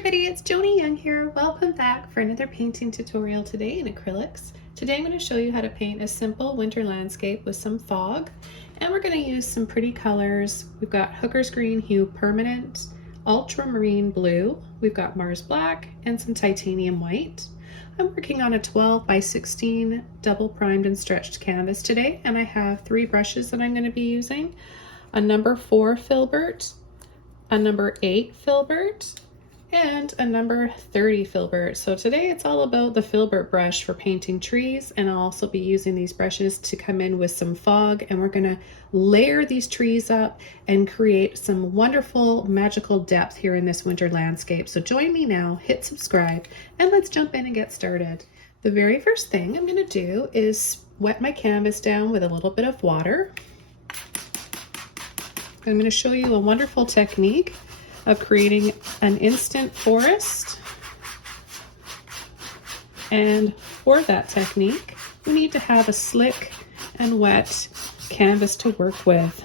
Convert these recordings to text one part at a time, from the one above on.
everybody, it's Joni Young here. Welcome back for another painting tutorial today in acrylics. Today I'm going to show you how to paint a simple winter landscape with some fog, and we're going to use some pretty colors. We've got Hooker's Green Hue Permanent, Ultramarine Blue, we've got Mars Black, and some Titanium White. I'm working on a 12 by 16 double primed and stretched canvas today, and I have 3 brushes that I'm going to be using. A number 4 filbert, a number 8 filbert, and a number 30 filbert. So today it's all about the filbert brush for painting trees, and I'll also be using these brushes to come in with some fog, and we're going to layer these trees up and create some wonderful magical depth here in this winter landscape. So join me now, hit subscribe, and let's jump in and get started. The very first thing I'm going to do is wet my canvas down with a little bit of water. I'm going to show you a wonderful technique of creating an instant forest. And for that technique, we need to have a slick and wet canvas to work with.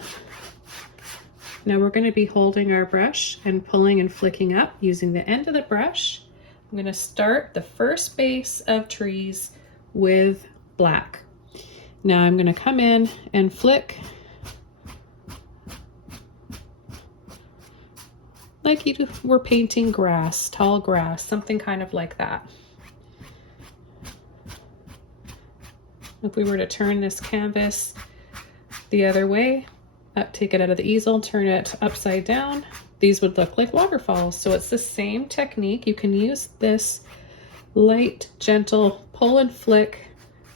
Now we're going to be holding our brush and pulling and flicking up using the end of the brush. I'm going to start the first base of trees with black. Now I'm going to come in and flick like you were painting grass, tall grass, something kind of like that. If we were to turn this canvas the other way, take it out of the easel, turn it upside down, these would look like waterfalls. So it's the same technique. You can use this light, gentle pull and flick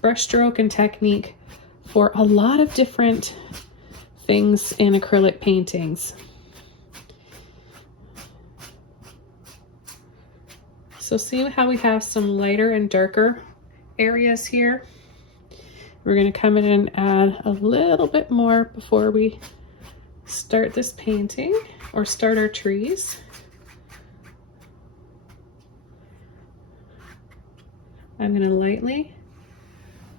brush stroke and technique for a lot of different things in acrylic paintings. So see how we have some lighter and darker areas here? We're going to come in and add a little bit more before we start this painting or start our trees. I'm going to lightly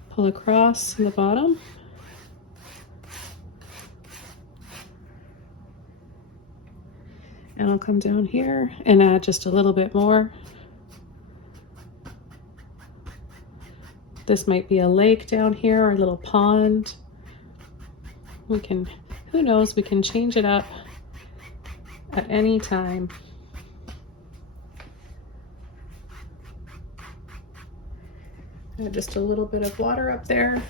pull across the bottom. And I'll come down here and add just a little bit more. This might be a lake down here or a little pond. We can, who knows, we can change it up at any time. Add just a little bit of water up there.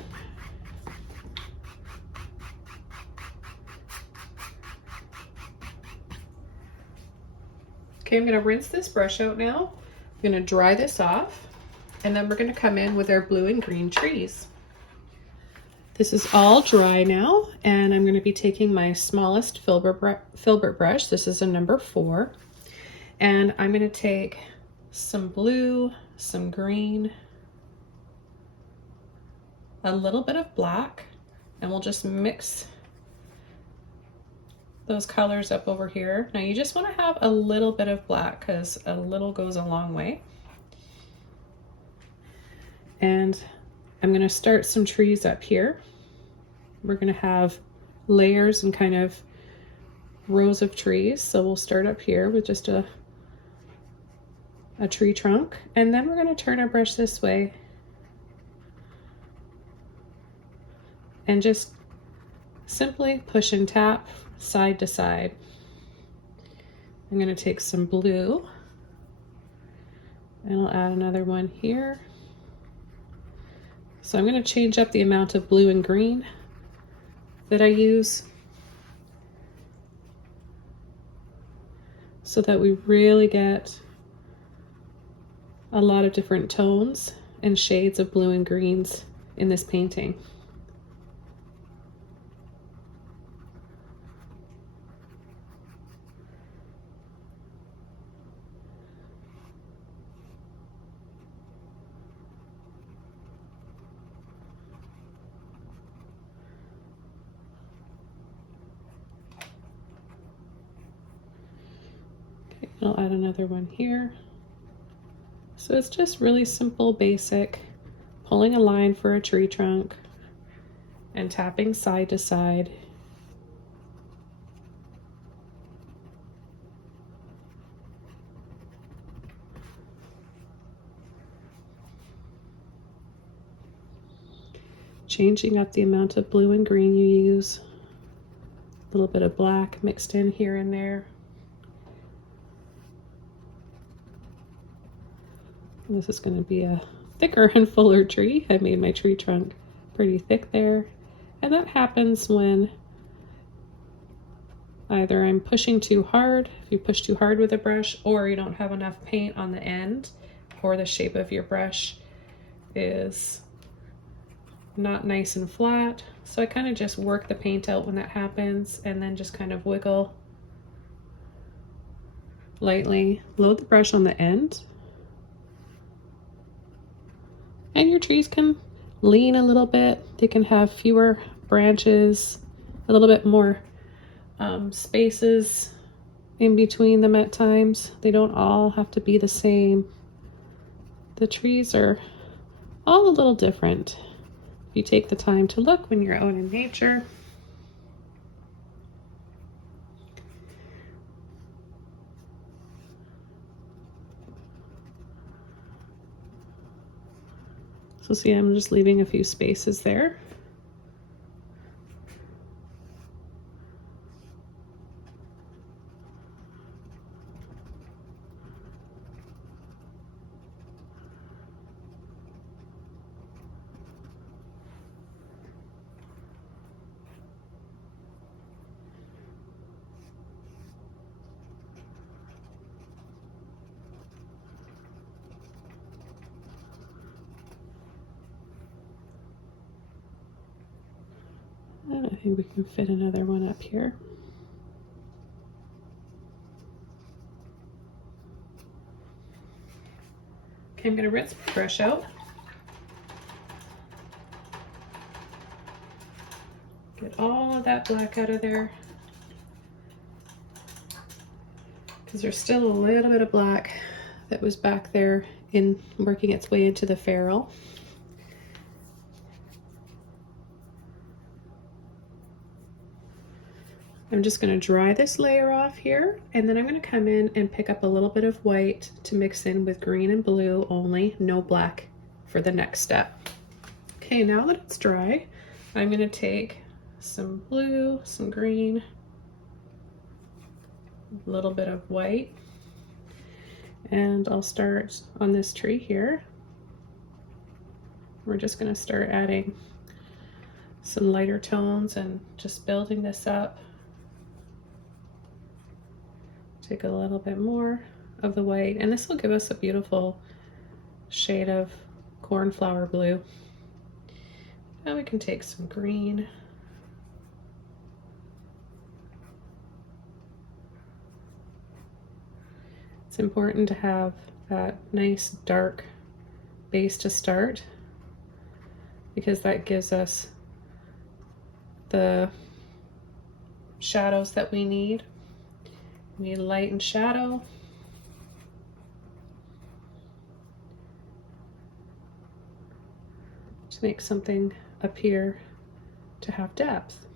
Okay, I'm going to rinse this brush out now. I'm going to dry this off. And then we're going to come in with our blue and green trees. This is all dry now, and I'm going to be taking my smallest filbert brush. This is a number 4. And I'm going to take some blue, some green, a little bit of black, and we'll just mix those colors up over here. Now you just want to have a little bit of black because a little goes a long way. And I'm going to start some trees up here. We're going to have layers and kind of rows of trees. So we'll start up here with just a tree trunk. And then we're going to turn our brush this way and just simply push and tap side to side. I'm going to take some blue and I'll add another one here. So I'm going to change up the amount of blue and green that I use so that we really get a lot of different tones and shades of blue and greens in this painting. I'll add another one here. So it's just really simple, basic, pulling a line for a tree trunk and tapping side to side. changing up the amount of blue and green you use. A little bit of black mixed in here and there. And this is going to be a thicker and fuller tree. I made my tree trunk pretty thick there. And that happens when either I'm pushing too hard, if you push too hard with a brush, or you don't have enough paint on the end, or the shape of your brush is not nice and flat. So I kind of just work the paint out when that happens, and then just kind of wiggle lightly. Load the brush on the end. And your trees can lean a little bit. They can have fewer branches, a little bit more spaces in between them at times. They don't all have to be the same. The trees are all a little different if you take the time to look when you're out in nature. So see, I'm just leaving a few spaces there. And I think we can fit another one up here. Okay, I'm going to rinse my brush out. Get all of that black out of there, because there's still a little bit of black that was back there in working its way into the ferrule. I'm just going to dry this layer off here, and then I'm going to come in and pick up a little bit of white to mix in with green and blue only, no black for the next step. Okay, now that it's dry, I'm going to take some blue, some green, a little bit of white, and I'll start on this tree here. We're just going to start adding some lighter tones and just building this up. Take a little bit more of the white, and this will give us a beautiful shade of cornflower blue. Now we can take some green. It's important to have that nice dark base to start, because that gives us the shadows that we need. We need light and shadow. To make something appear to have depth.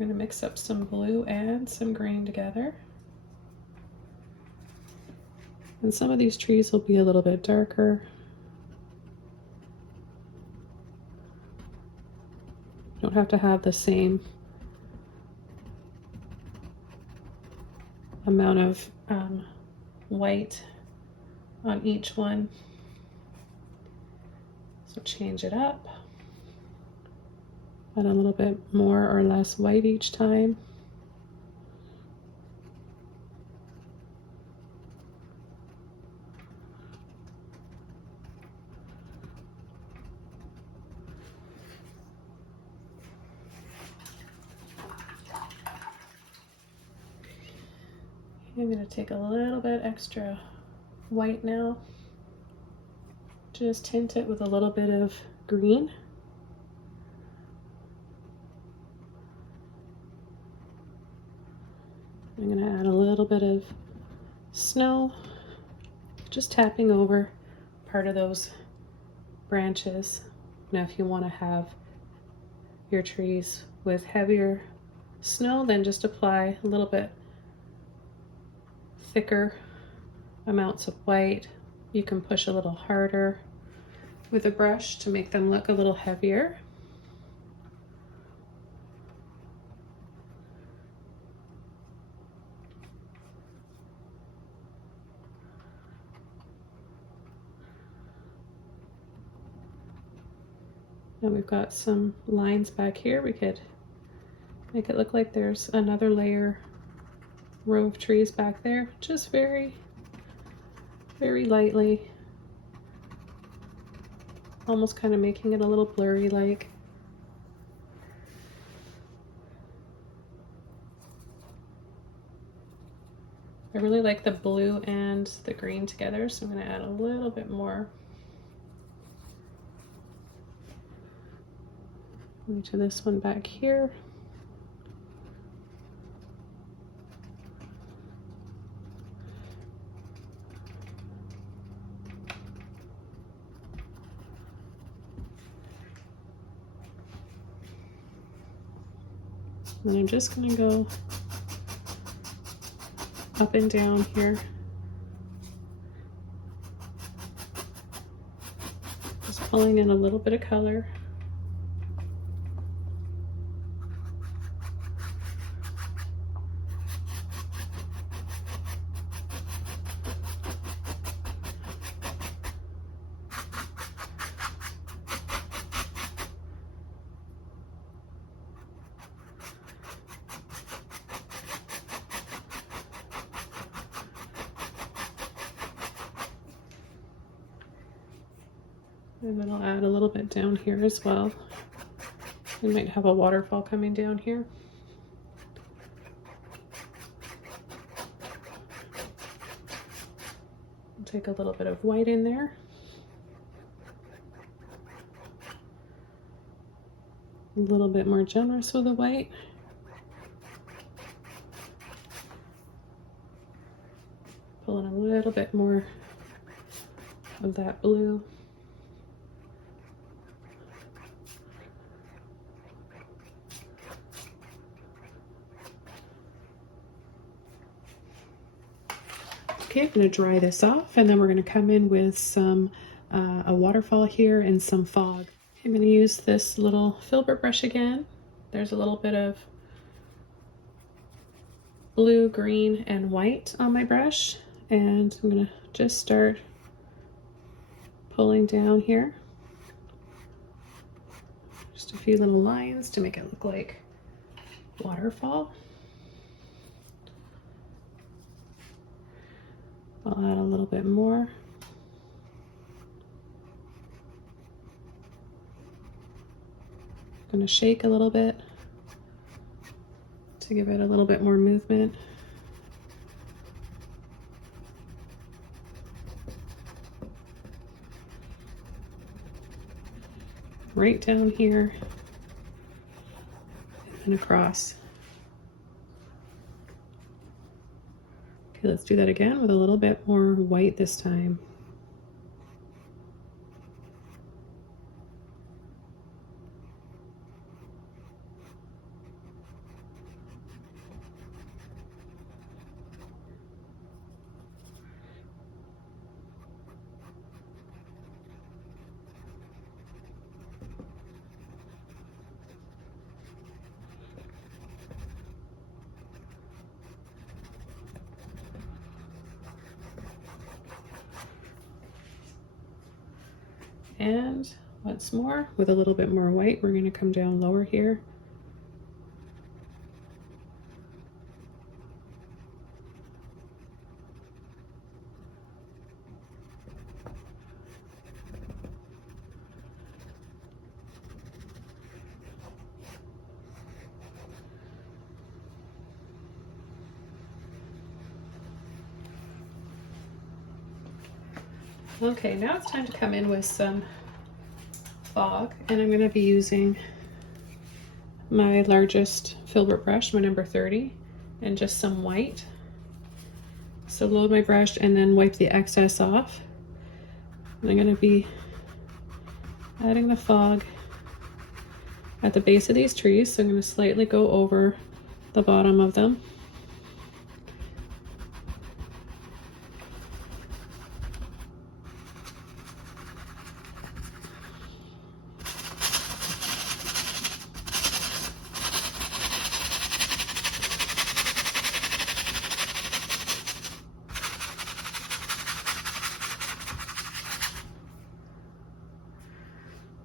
I'm going to mix up some blue and some green together. And some of these trees will be a little bit darker. You don't have to have the same amount of white on each one. So change it up. Add a little bit more or less white each time. I'm going to take a little bit extra white now. just tint it with a little bit of green. I'm going to add a little bit of snow, just tapping over part of those branches. Now if you want to have your trees with heavier snow, then just apply a little bit thicker amounts of white. You can push a little harder with a brush to make them look a little heavier. Now we've got some lines back here. We could make it look like there's another row of trees back there, just very, very lightly, almost kind of making it a little blurry like. I really like the blue and the green together, so I'm going to add a little bit more to this one back here. And I'm just going to go up and down here. Just pulling in a little bit of color. And then I'll add a little bit down here as well. We might have a waterfall coming down here. I'll take a little bit of white in there. A little bit more generous with the white. Pull in a little bit more of that blue. Okay, I'm going to dry this off, and then we're going to come in with some a waterfall here and some fog. I'm going to use this little filbert brush again. There's a little bit of blue, green, and white on my brush, and I'm going to just start pulling down here. Just a few little lines to make it look like waterfall. I'll add a little bit more. I'm going to shake a little bit to give it a little bit more movement. Right down here and across. Okay, let's do that again with a little bit more white this time. And once more, with a little bit more white, we're going to come down lower here. Okay, now it's time to come in with some fog, and I'm going to be using my largest filbert brush, my number 30, and just some white. So load my brush and then wipe the excess off. And I'm going to be adding the fog at the base of these trees, so I'm going to slightly go over the bottom of them.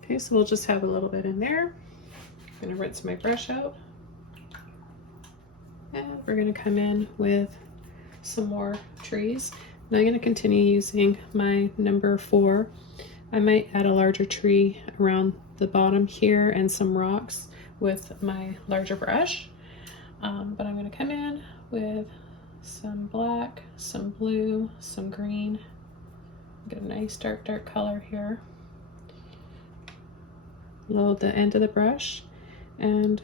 Okay, so we'll just have a little bit in there. I'm going to rinse my brush out. And we're going to come in with some more trees. Now I'm going to continue using my number 4. I might add a larger tree around the bottom here and some rocks with my larger brush. But I'm going to come in with some black, some blue, some green. Get a nice dark color here. Load the end of the brush, and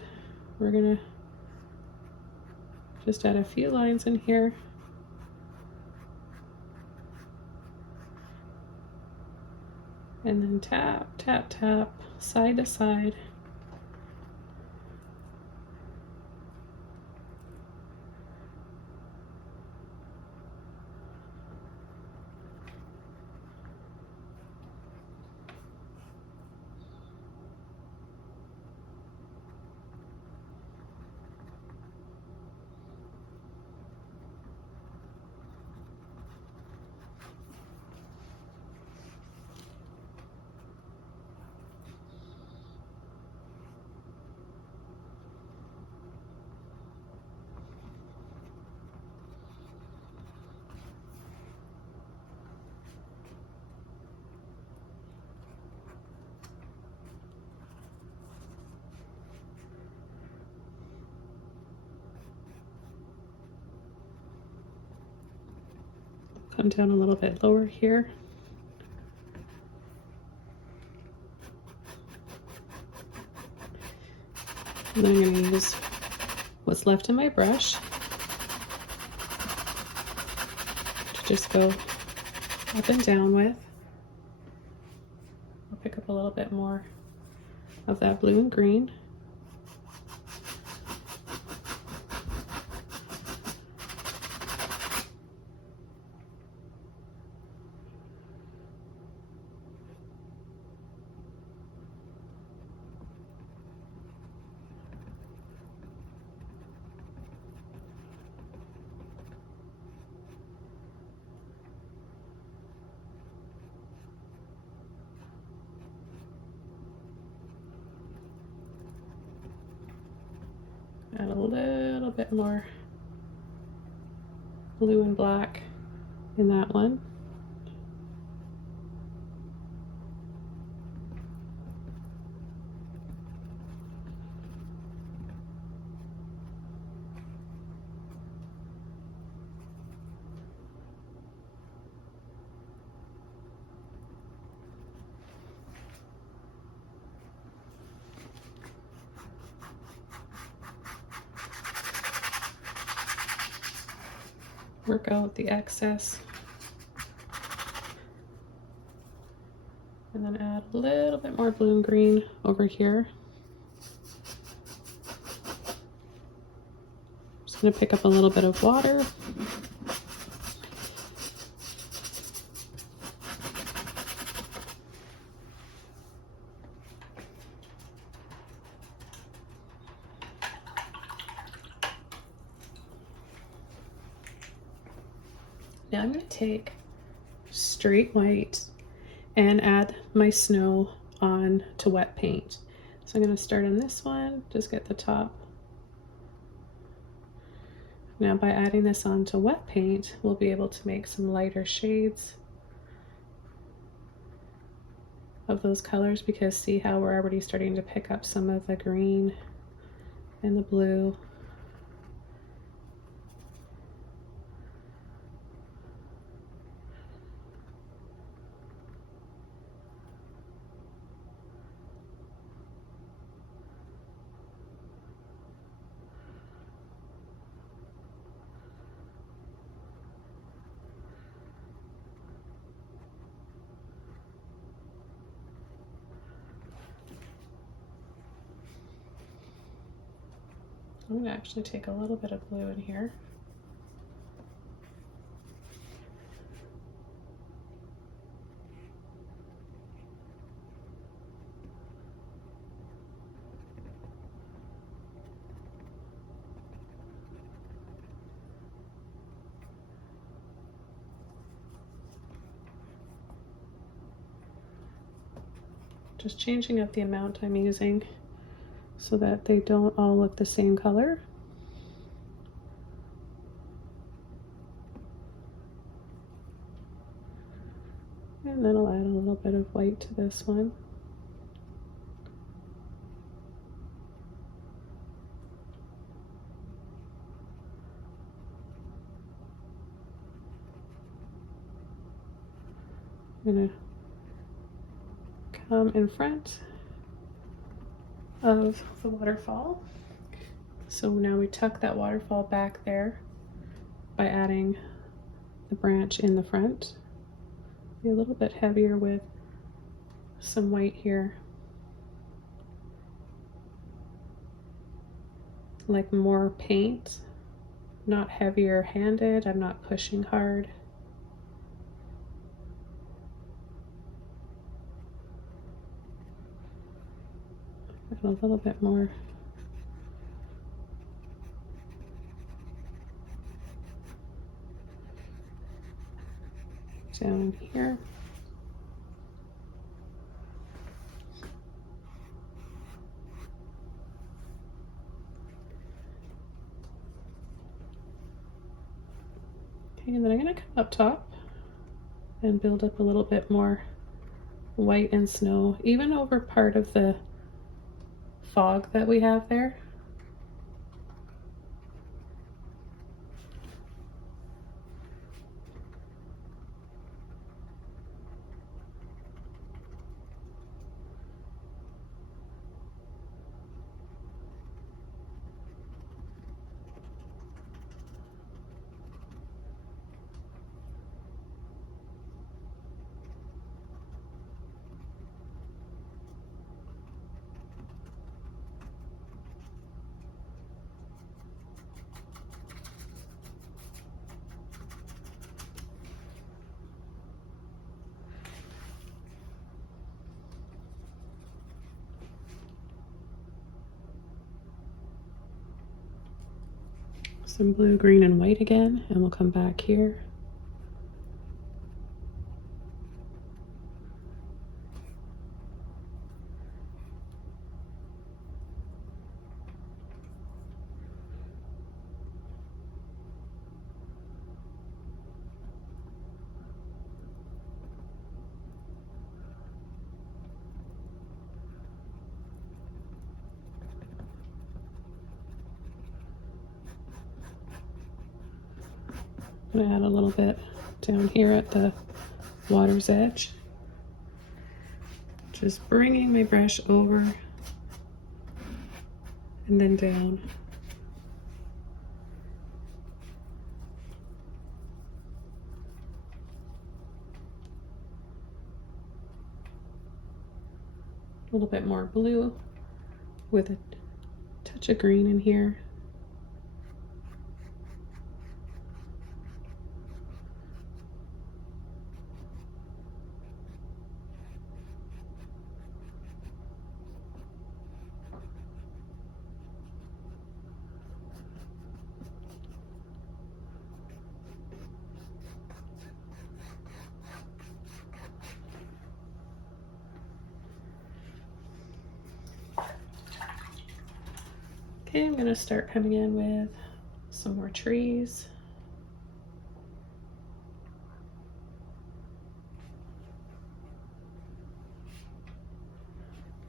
we're going to just add a few lines in here. And then tap, tap, tap, side to side. Come down a little bit lower here. And then I'm going to use what's left in my brush to just go up and down with. I'll pick up a little bit more of that blue and green. Add a little bit more blue and black in that one. Work out the excess, and then add a little bit more blue and green over here. Just going to pick up a little bit of water. Now I'm going to take straight white and add my snow on to wet paint. So I'm going to start on this one, just get the top. Now by adding this on to wet paint, we'll be able to make some lighter shades of those colors, because see how we're already starting to pick up some of the green and the blue. I'm going to actually take a little bit of blue in here. Just changing up the amount I'm using so that they don't all look the same color. And then I'll add a little bit of white to this one. I'm gonna come in front of the waterfall. So now we tuck that waterfall back there by adding the branch in the front. Be a little bit heavier with some white here. Like more paint, not heavier handed. I'm not pushing hard. A little bit more down here. Okay, and then I'm going to come up top and build up a little bit more white and snow, even over part of the fog that we have there. Some blue, green, and white again, and we'll come back here. I'm going to add a little bit down here at the water's edge. Just bringing my brush over and then down. A little bit more blue with a touch of green in here. Okay, I'm going to start coming in with some more trees.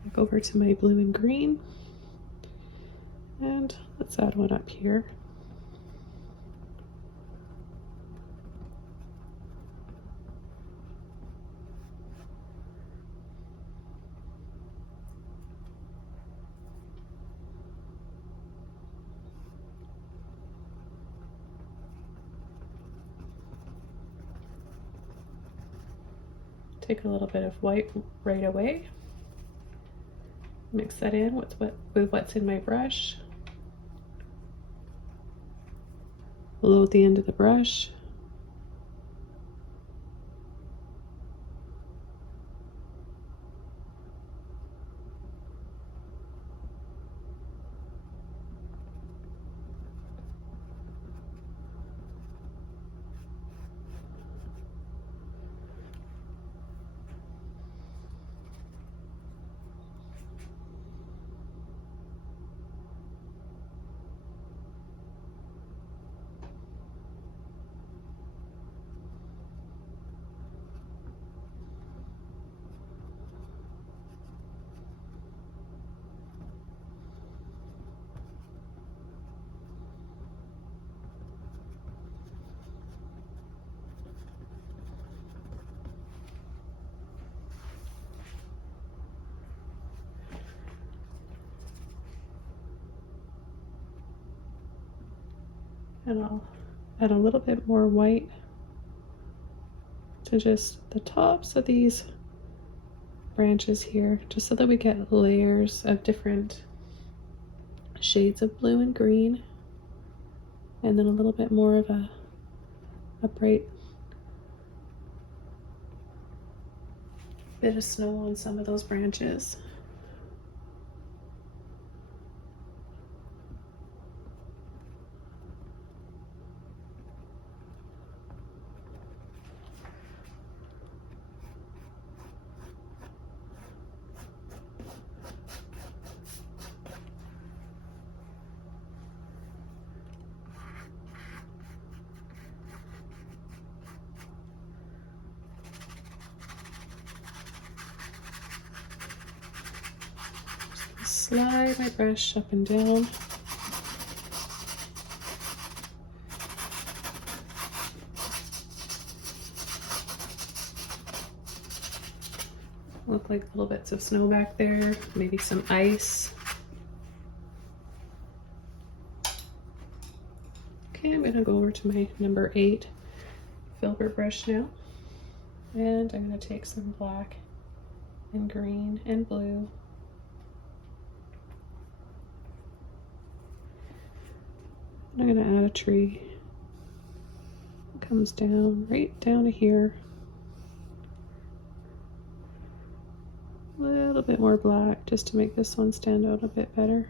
Back over to my blue and green. And let's add one up here. Take a little bit of white right away. Mix that in with what's in my brush. load the end of the brush. And I'll add a little bit more white to just the tops of these branches here, just so that we get layers of different shades of blue and green, and then a little bit more of a bright bit of snow on some of those branches. Slide my brush up and down. Look like little bits of snow back there, maybe some ice. Okay, I'm gonna go over to my number 8 filbert brush now. And I'm gonna take some black and green and blue. I'm going to add a tree. It comes down right down to here. A little bit more black just to make this one stand out a bit better.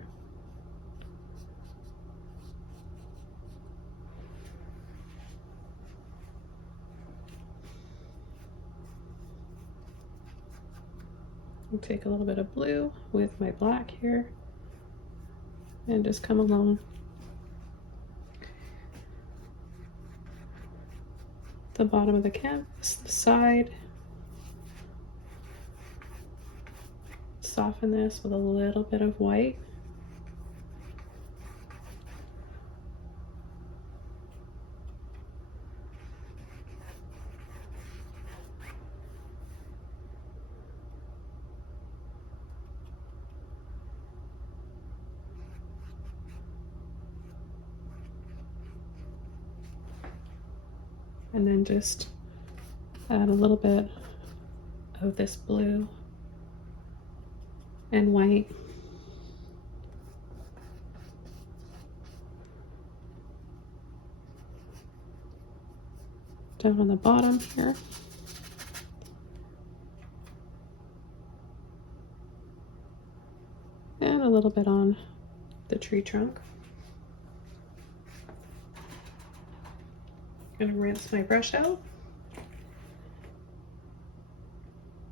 I'll take a little bit of blue with my black here and just come along the bottom of the canvas, the side. Soften this with a little bit of white. And then just add a little bit of this blue and white. Down on the bottom here. And a little bit on the tree trunk. I'm gonna rinse my brush out.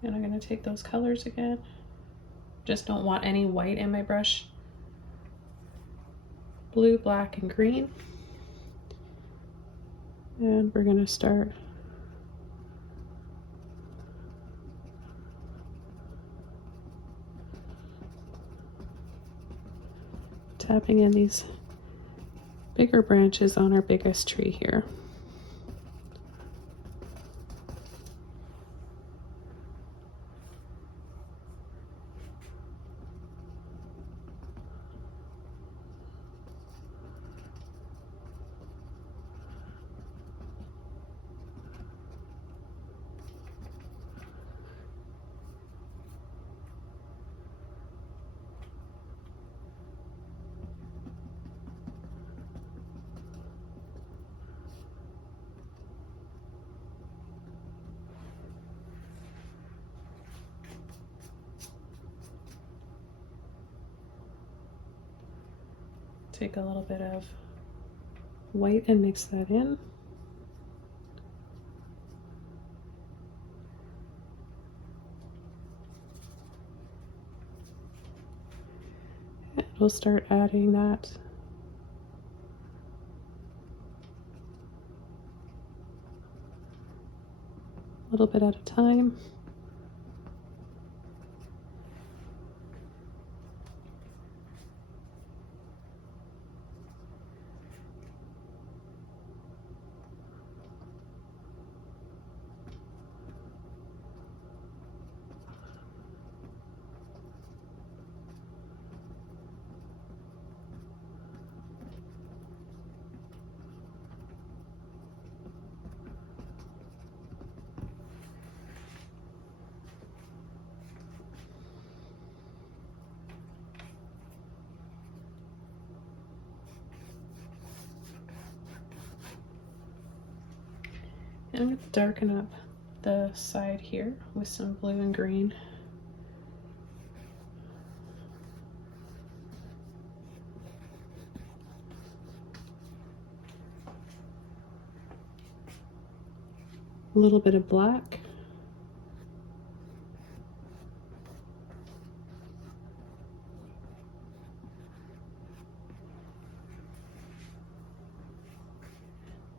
And I'm gonna take those colors again. Just don't want any white in my brush. Blue, black, and green. And we're gonna start tapping in these bigger branches on our biggest tree here. Take a little bit of white and mix that in. And we'll start adding that a little bit at a time. And I'm going to darken up the side here with some blue and green. A little bit of black.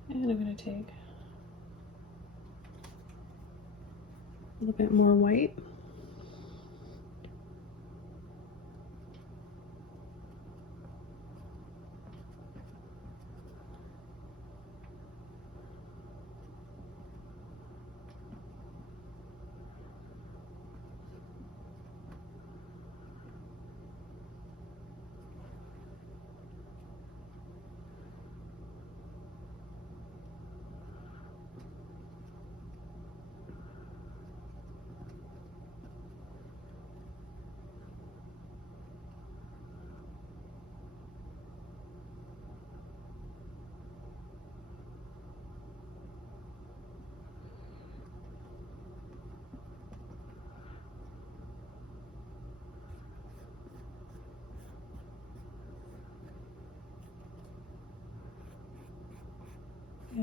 And I'm going to take a little bit more white.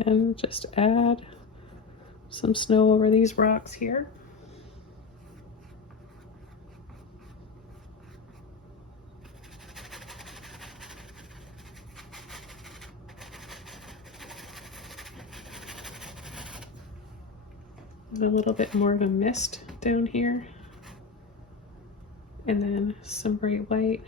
And just add some snow over these rocks here. A little bit more of a mist down here. And then some bright white.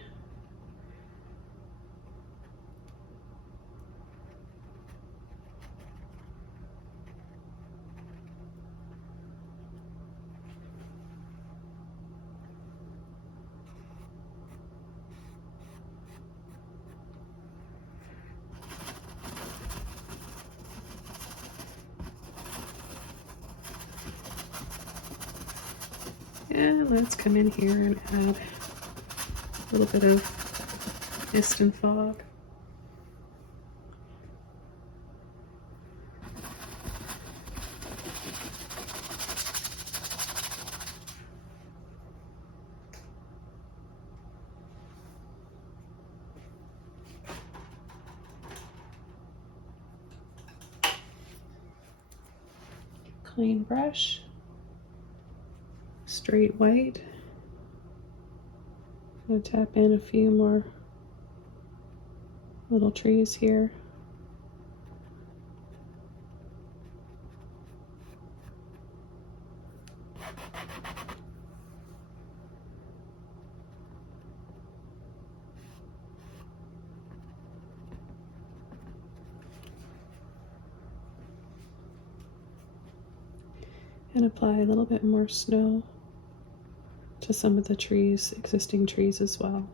And let's come in here and add a little bit of mist and fog. Clean brush. Straight white. I'm going to tap in a few more little trees here. And apply a little bit more snow to some of the trees, existing trees as well.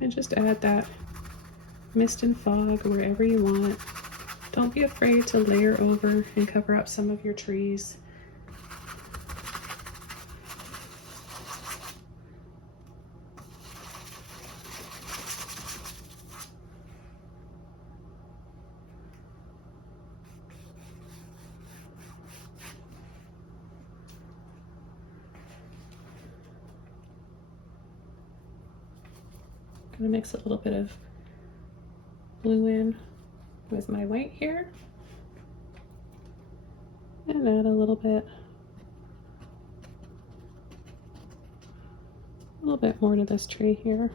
And just add that mist and fog wherever you want. Don't be afraid to layer over and cover up some of your trees. I'm gonna mix a little bit of blue in with my white here and add a little bit more to this tree here.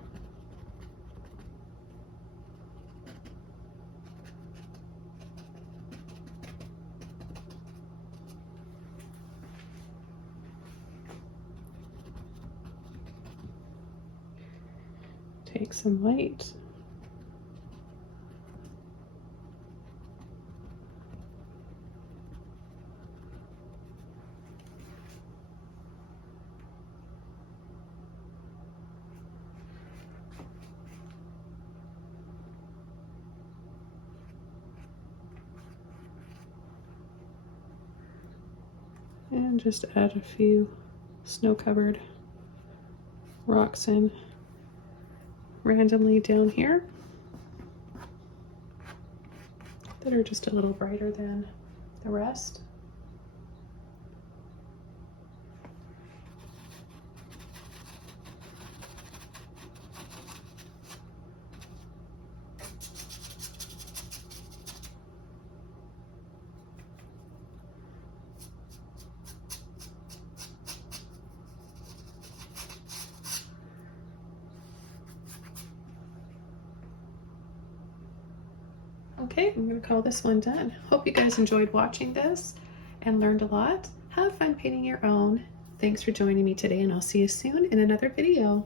Take some white. And just add a few snow-covered rocks in randomly down here that are just a little brighter than the rest. Okay, I'm going to call this one done. Hope you guys enjoyed watching this and learned a lot. Have fun painting your own. Thanks for joining me today, and I'll see you soon in another video.